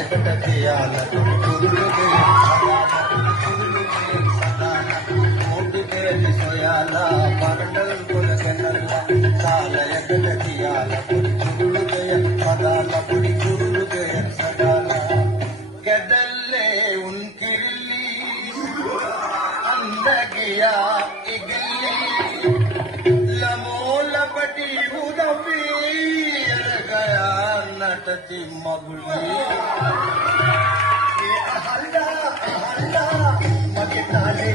එකට තියාලා කුරුළු ගේ මොටි දෙලි සොයාලා පරටල් කොල කනලා සාලයකට තියාලා කුරුළු ගේ සදාලා පුඩි කුරුළු ගේ සදාලා කැදල්ලේ උන් කිරිලි අන්දගියා ඉගිලි लपटी उदपी गया नटती मगुली हल्ला हल्ला मगे ताले